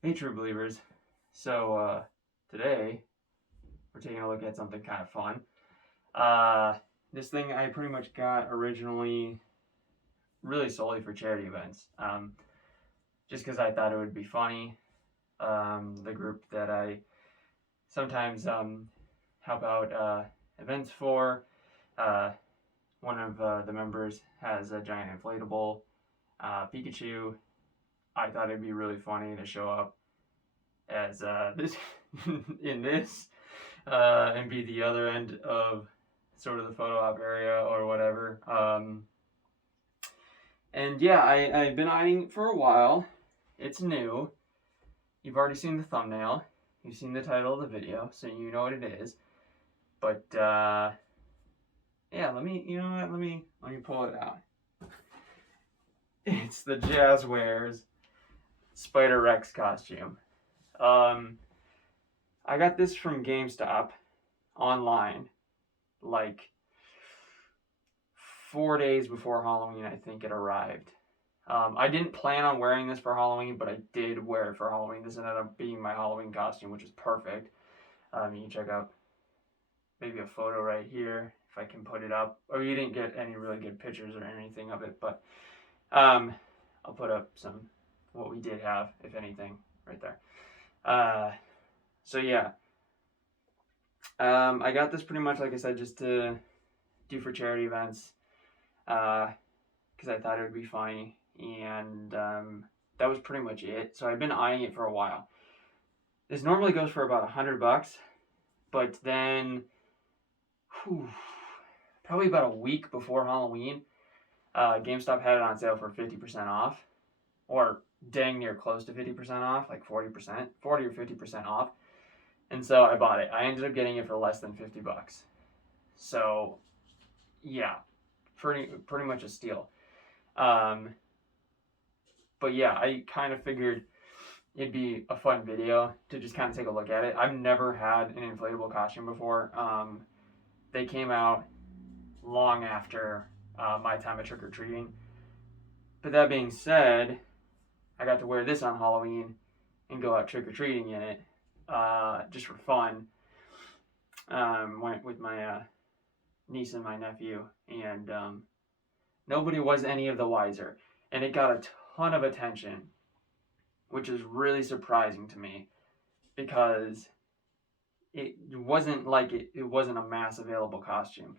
Hey, true believers. Today we're taking a look at something kind of fun. This thing I pretty much got originally really solely for charity events. Just because I thought it would be funny. The group that I sometimes help out events for, uh, one of the members has a giant inflatable Pikachu. I thought it'd be really funny to show up as this in this and be the other end of sort of the photo op area or whatever. And yeah, I've been eyeing it for a while. It's new. You've already seen the thumbnail. You've seen the title of the video, so you know what it is. But yeah, let me pull it out. It's the Jazwares Spider Rex costume. I got this from GameStop online, like 4 days before Halloween, I think it arrived. I didn't plan on wearing this for Halloween, but I did wear it for Halloween. This ended up being my Halloween costume, which is perfect. You can check out maybe a photo right here if I can put it up. Or you didn't get any really good pictures or anything of it, but I'll put up some what we did have, if anything, right there. So yeah, I got this pretty much, like I said, just to do for charity events, because I thought it would be funny, and that was pretty much it. So I've been eyeing it for a while. This normally goes for about $100, but then, probably about a week before Halloween, GameStop had it on sale for 50% off, or dang near close to 50% off, like 40%, 40 or 50% off. And so I bought it. I ended up getting it for less than $50. So yeah, pretty much a steal. But yeah, I kind of figured it'd be a fun video to just kind of take a look at it. I've never had an inflatable costume before. They came out long after my time of trick-or-treating. But that being said, I got to wear this on Halloween and go out trick-or-treating in it, just for fun. Went with my niece and my nephew, and nobody was any of the wiser. And it got a ton of attention, which is really surprising to me because it wasn't like it wasn't a mass available costume.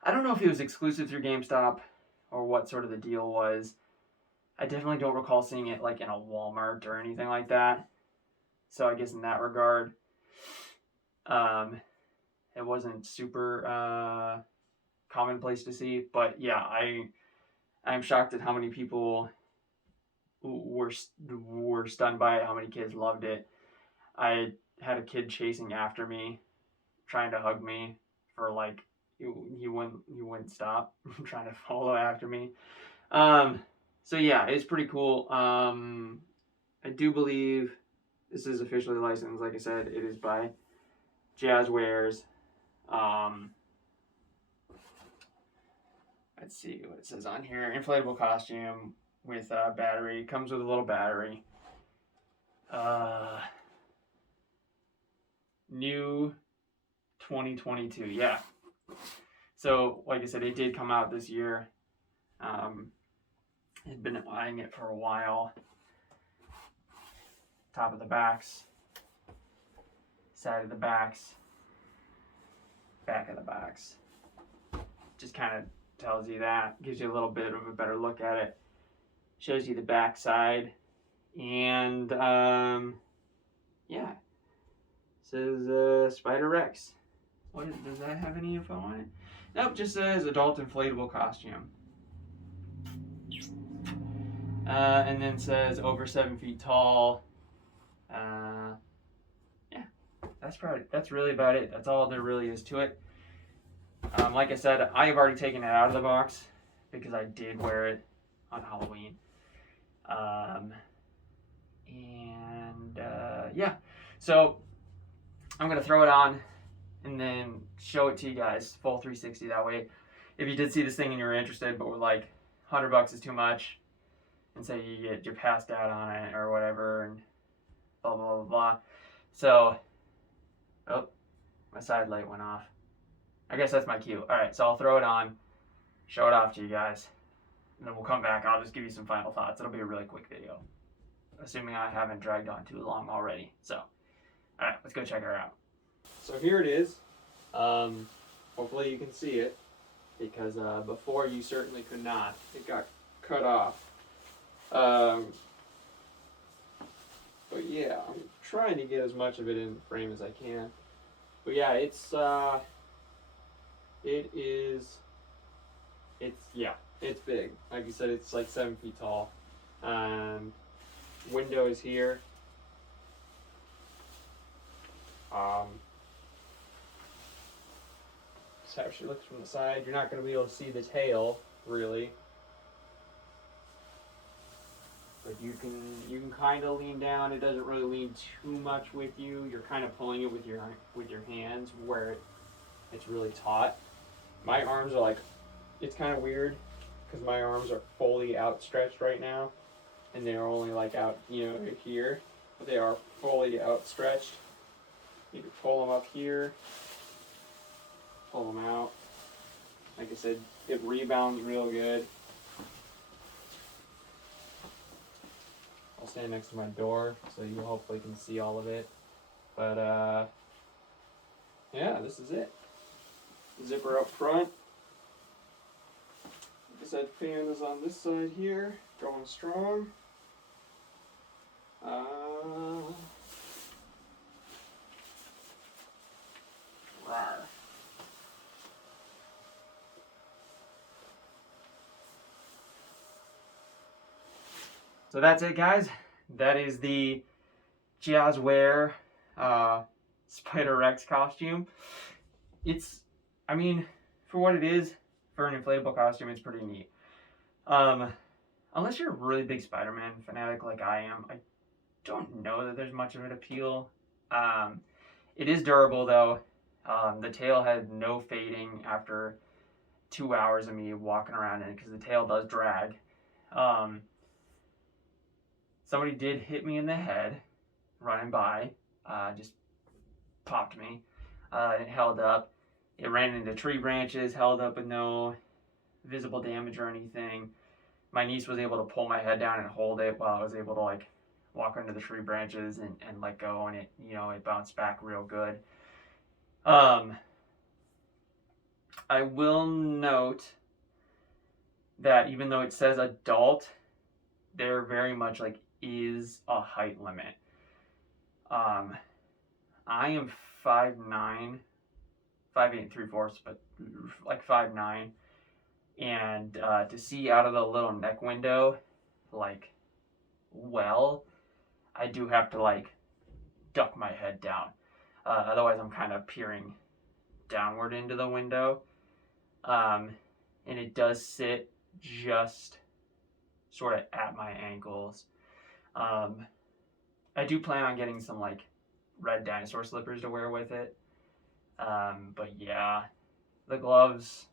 I don't know if it was exclusive through GameStop or what sort of the deal was. I definitely don't recall seeing it like in a Walmart or anything like that. So I guess in that regard, it wasn't super commonplace to see. But yeah, I'm shocked at how many people were stunned by it. How many kids loved it. I had a kid chasing after me, trying to hug me for like he wouldn't stop trying to follow after me. So yeah, it's pretty cool. I do believe this is officially licensed. Like I said, it is by Jazwares. Let's see what it says on here. Inflatable costume with a battery. Comes with a little battery. New 2022. Yeah. So, like I said, it did come out this year. Had been eyeing it for a while. Top of the backs, side of the backs, back of the backs. Just kind of tells you that, gives you a little bit of a better look at it. Shows you the back side, and yeah, says Spider Rex. Does that have any info on it? Nope, just says adult inflatable costume. And then says over 7 feet tall. Yeah, that's really about it. That's all there really is to it. Like I said, I have already taken it out of the box because I did wear it on Halloween. Yeah, so I'm gonna throw it on and then show it to you guys full 360. That way, if you did see this thing and you're interested, but were like $100 is too much, and say you're passed out on it or whatever, and blah, blah, blah, blah. So, oh, my side light went off. I guess that's my cue. All right, so I'll throw it on, show it off to you guys, and then we'll come back. I'll just give you some final thoughts. It'll be a really quick video, assuming I haven't dragged on too long already. So, all right, let's go check her out. So here it is. Hopefully you can see it, because before you certainly could not. It got cut off. But yeah, I'm trying to get as much of it in frame as I can. But yeah, it's big. Like you said, it's like 7 feet tall. Window is here. That's how she looks from the side. You're not going to be able to see the tail, really. But you can kind of lean down. It doesn't really lean too much with you. You're kind of pulling it with your hands where it's really taut. My arms are like, it's kind of weird because my arms are fully outstretched right now, and they're only like out, here, but they are fully outstretched. You can pull them up here, pull them out. Like I said, it rebounds real good. I'll stand next to my door so you hopefully can see all of it. But yeah, this is it. Zipper up front. Like I said, fan is on this side here, going strong. Rawr. So that's it, guys. That is the Jazwares Spider Rex costume. It's, I mean, for what it is, for an inflatable costume, it's pretty neat. Unless you're a really big Spider-Man fanatic like I am, I don't know that there's much of an appeal. It is durable, though. The tail had no fading after 2 hours of me walking around in it, because the tail does drag. Somebody did hit me in the head running by, just popped me. It held up. It ran into tree branches, held up with no visible damage or anything. My niece was able to pull my head down and hold it while I was able to like walk under the tree branches and let go, and it, it bounced back real good. I will note that even though it says adult, there very much like is a height limit. I am 5'9", 5'8" 3/4", but like 5'9", and to see out of the little neck window, like, well, I do have to like duck my head down. Otherwise, I'm kind of peering downward into the window, and it does sit just sort of at my ankles. I do plan on getting some like red dinosaur slippers to wear with it. But yeah, the gloves,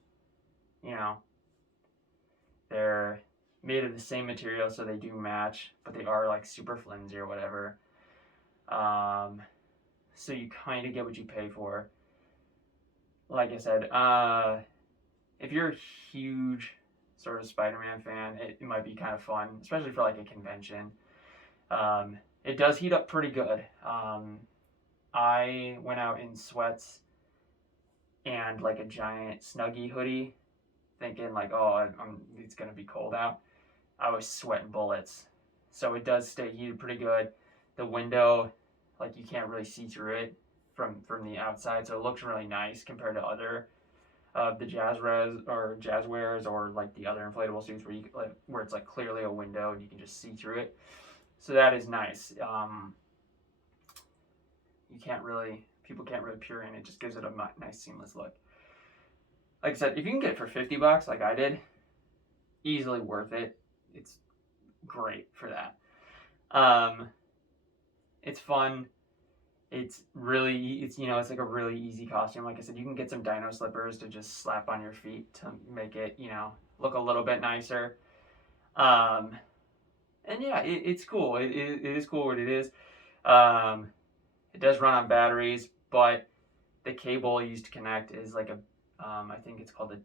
they're made of the same material, so they do match, but they are like super flimsy or whatever. So you kind of get what you pay for. Like I said, if you're a huge sort of Spider-Man fan, it might be kind of fun, especially for like a convention. It does heat up pretty good. I went out in sweats and like a giant Snuggie hoodie, thinking like, oh, it's gonna be cold out. I was sweating bullets. So it does stay heated pretty good. The window, like, you can't really see through it from the outside, so it looks really nice compared to other the Jazwares or like the other inflatable suits where it's like clearly a window and you can just see through it. So that is nice. People can't really peer in. It just gives it a nice seamless look. Like I said, if you can get it for $50 like I did, easily worth it. It's great for that. It's fun. It's like a really easy costume. Like I said, you can get some dino slippers to just slap on your feet to make it, look a little bit nicer. And yeah, it's cool. It is cool what it is. It does run on batteries, but the cable used to connect is like a, I think it's called a,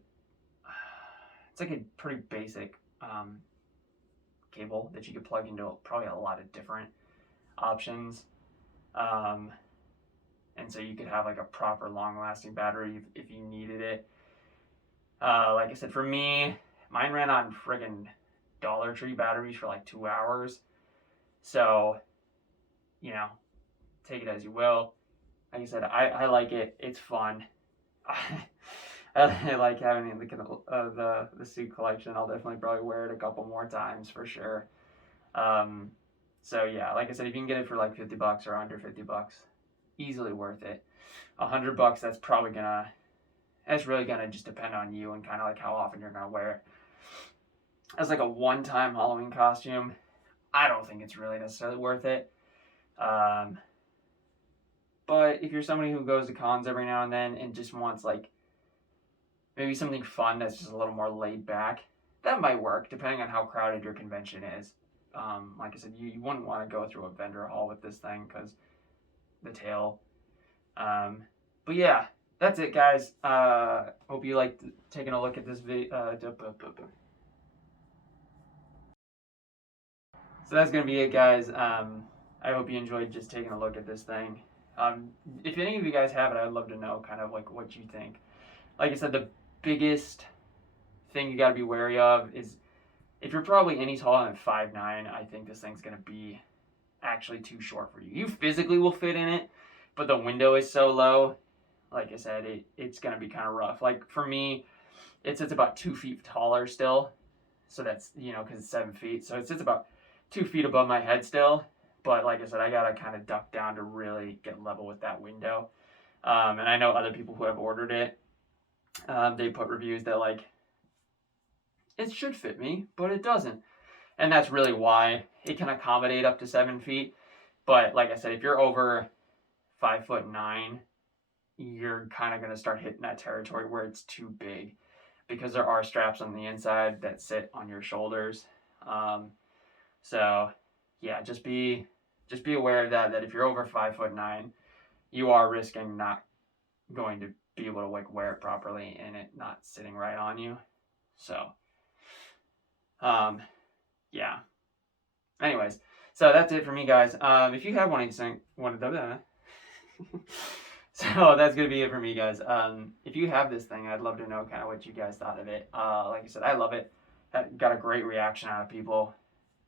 it's like a pretty basic cable that you could plug into probably a lot of different options. And so you could have like a proper long-lasting battery if you needed it. Like I said, for me, mine ran on friggin' Dollar Tree batteries for like 2 hours. So, you know, take it as you will. Like I said, I like it. It's fun. I like having it in the suit collection. I'll definitely probably wear it a couple more times for sure. So yeah, like I said, if you can get it for like $50 or under $50, easily worth it. $100, that's really gonna just depend on you and kind of like how often you're gonna wear it. As like a one-time Halloween costume, I don't think it's really necessarily worth it. But if you're somebody who goes to cons every now and then and just wants like maybe something fun that's just a little more laid back, that might work depending on how crowded your convention is. Like I said, you wouldn't want to go through a vendor hall with this thing because the tail. But yeah, that's it, guys. Hope you liked taking a look at this video. So that's gonna be it, guys. I hope you enjoyed just taking a look at this thing. If any of you guys have it, I'd love to know kind of like what you think. Like I said, the biggest thing you got to be wary of is if you're probably any taller than 5'9", I think this thing's going to be actually too short for you. You physically will fit in it, but the window is so low, like I said, it's going to be kind of rough. Like for me, it sits about 2 feet taller still. So that's, because it's 7 feet. So it sits about 2 feet above my head still. But like I said, I got to kind of duck down to really get level with that window. And I know other people who have ordered it, they put reviews that like, it should fit me, but it doesn't. And that's really why it can accommodate up to 7 feet. But like I said, if you're over 5'9", you're kind of going to start hitting that territory where it's too big, because there are straps on the inside that sit on your shoulders. So yeah, just be aware of that if you're over 5'9", you are risking not going to be able to like wear it properly and it not sitting right on you. So yeah. Anyways, so that's it for me, guys. If you have one of these things, so that's gonna be it for me, guys. If you have this thing, I'd love to know kind of what you guys thought of it. Like I said, I love it. Got a great reaction out of people,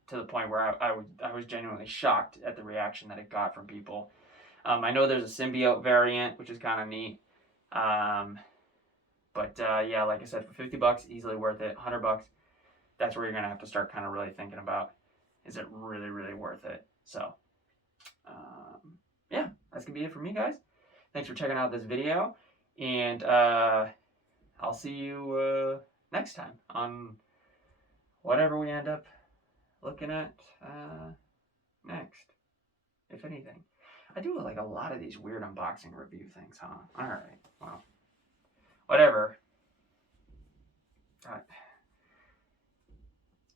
to the point where I was genuinely shocked at the reaction that it got from people. I know there's a symbiote variant, which is kind of neat. But yeah, like I said, for $50, easily worth it. $100, that's where you're gonna have to start kind of really thinking about, is it really, really worth it? So yeah, that's gonna be it for me, guys. Thanks for checking out this video, and I'll see you next time on whatever we end up looking at next, if anything. I do like a lot of these weird unboxing review things, huh? Alright, well, whatever.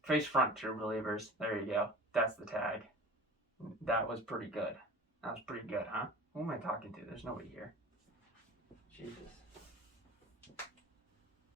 Face front, true believers. There you go. That's the tag. That was pretty good. That was pretty good, huh? Who am I talking to? There's nobody here. Jesus.